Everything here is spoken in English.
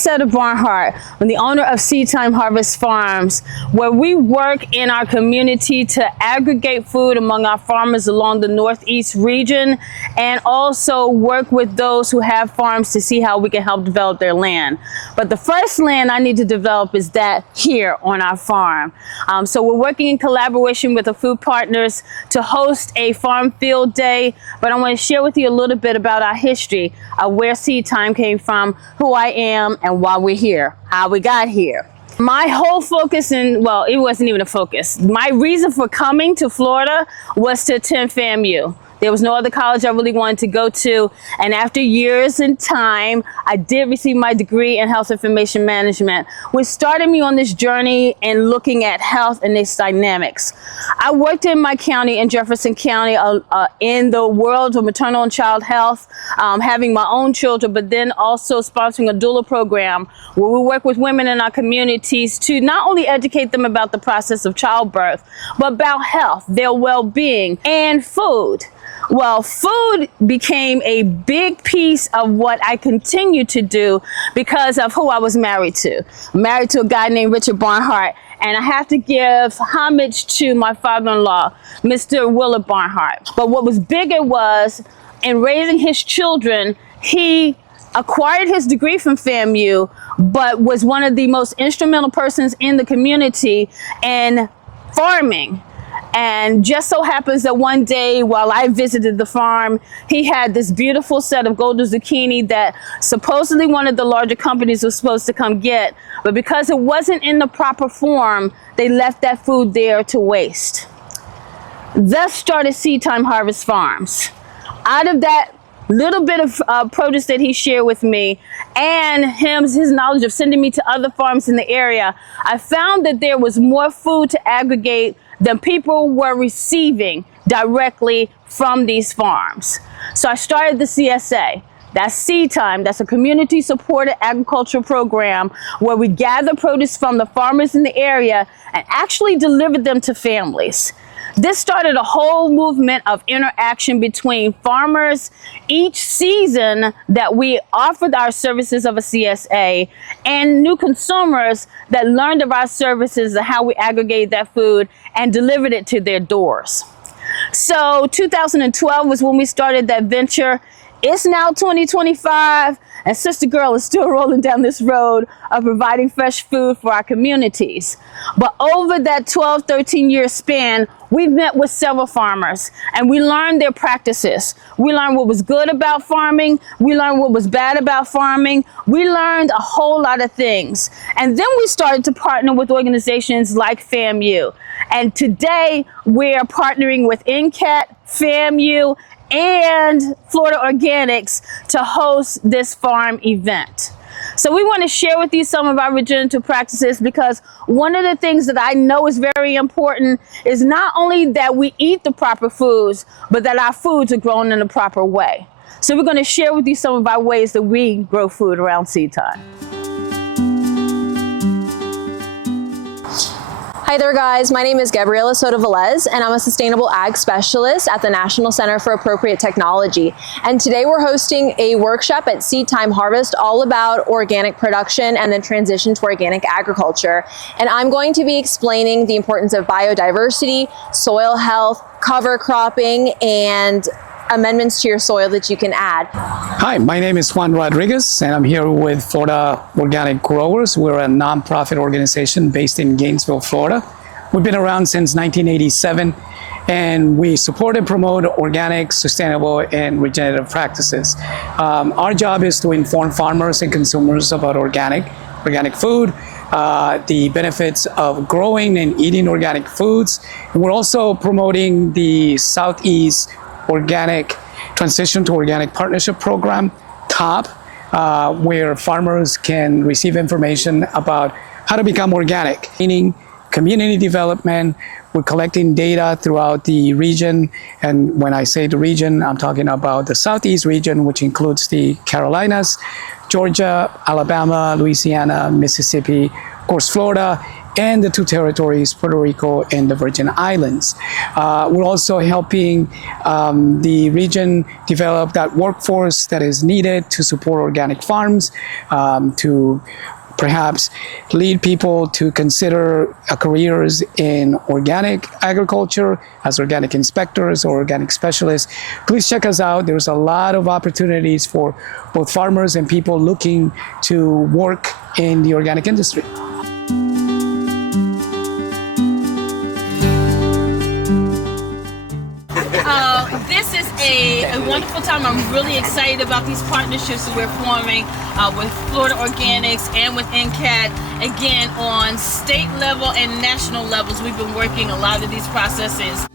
Cetta Barnhart. I'm the owner of Seed Time Harvest Farms, where we work in our community to aggregate food among our farmers along the Northeast region, and also work with those who have farms to see how we can help develop their land. But the first land I need to develop is that here on our farm. So we're working in collaboration with the food partners to host a farm field day, but I want to share with you a little bit about our history, where Seed Time came from, who I am, and why we're here, how we got here. My whole focus, well, it wasn't even a focus. My reason for coming to Florida was to attend FAMU. There was no other college I really wanted to go to, and after years and time, I did receive my degree in health information management, which started me on this journey in looking at health and its dynamics. I worked in my county, in Jefferson County, in the world of maternal and child health, having my own children, but then also sponsoring a doula program where we work with women in our communities to not only educate them about the process of childbirth, but about health, their well-being, and food. Well, food became a big piece of what I continue to do because of who I was married to. I'm married to a guy named Richard Barnhart, and I have to give homage to my father-in-law, Mr. Willard Barnhart. But what was bigger was, in raising his children, he acquired his degree from FAMU, but was one of the most instrumental persons in the community in farming. And just so happens that one day while I visited the farm, he had this beautiful set of golden zucchini that supposedly one of the larger companies was supposed to come get, but because it wasn't in the proper form, they left that food there to waste. Thus started Seed Time Harvest Farms. Out of that little bit of produce that he shared with me, and his knowledge of sending me to other farms in the area, I found that there was more food to aggregate than people were receiving directly from these farms. So I started the CSA. That's Seed Time. That's a community-supported agricultural program where we gather produce from the farmers in the area and actually deliver them to families. This started a whole movement of interaction between farmers each season that we offered our services of a CSA, and new consumers that learned of our services and how we aggregated that food and delivered it to their doors. So 2012 was when we started that venture. It's now 2025, and Sister Girl is still rolling down this road of providing fresh food for our communities. But over that 12, 13-year span, we've met with several farmers, and we learned their practices. We learned what was good about farming. We learned what was bad about farming. We learned a whole lot of things. And then we started to partner with organizations like FAMU. And today, we're partnering with NCAT, FAMU, and Florida Organics to host this farm event. So we want to share with you some of our regenerative practices, because one of the things that I know is very important is not only that we eat the proper foods, but that our foods are grown in the proper way. So we're going to share with you some of our ways that we grow food around Seed Time. Hi there guys, my name is Gabriela Soto-Velez and I'm a Sustainable Ag Specialist at the National Center for Appropriate Technology. And today we're hosting a workshop at Seed Time Harvest all about organic production and the transition to organic agriculture. And I'm going to be explaining the importance of biodiversity, soil health, cover cropping, and amendments to your soil that you can add. Hi, my name is Juan Rodriguez and I'm here with Florida Organic Growers. We're a nonprofit organization based in Gainesville, Florida. We've been around since 1987 and we support and promote organic, sustainable, and regenerative practices. Our job is to inform farmers and consumers about organic food, the benefits of growing and eating organic foods. And we're also promoting the Southeast Organic Transition to Organic Partnership Program, TOPP, where farmers can receive information about how to become organic, meaning community development. We're collecting data throughout the region, and when I say the region, I'm talking about the Southeast region, which includes the Carolinas, Georgia, Alabama, Louisiana, Mississippi, of course Florida, and the two territories, Puerto Rico and the Virgin Islands. We're also helping the region develop that workforce that is needed to support organic farms, to perhaps lead people to consider careers in organic agriculture as organic inspectors or organic specialists. Please check us out. There's a lot of opportunities for both farmers and people looking to work in the organic industry. This is a wonderful time. I'm really excited about these partnerships that we're forming with Florida Organics and with NCAT. Again, on state level and national levels, we've been working a lot of these processes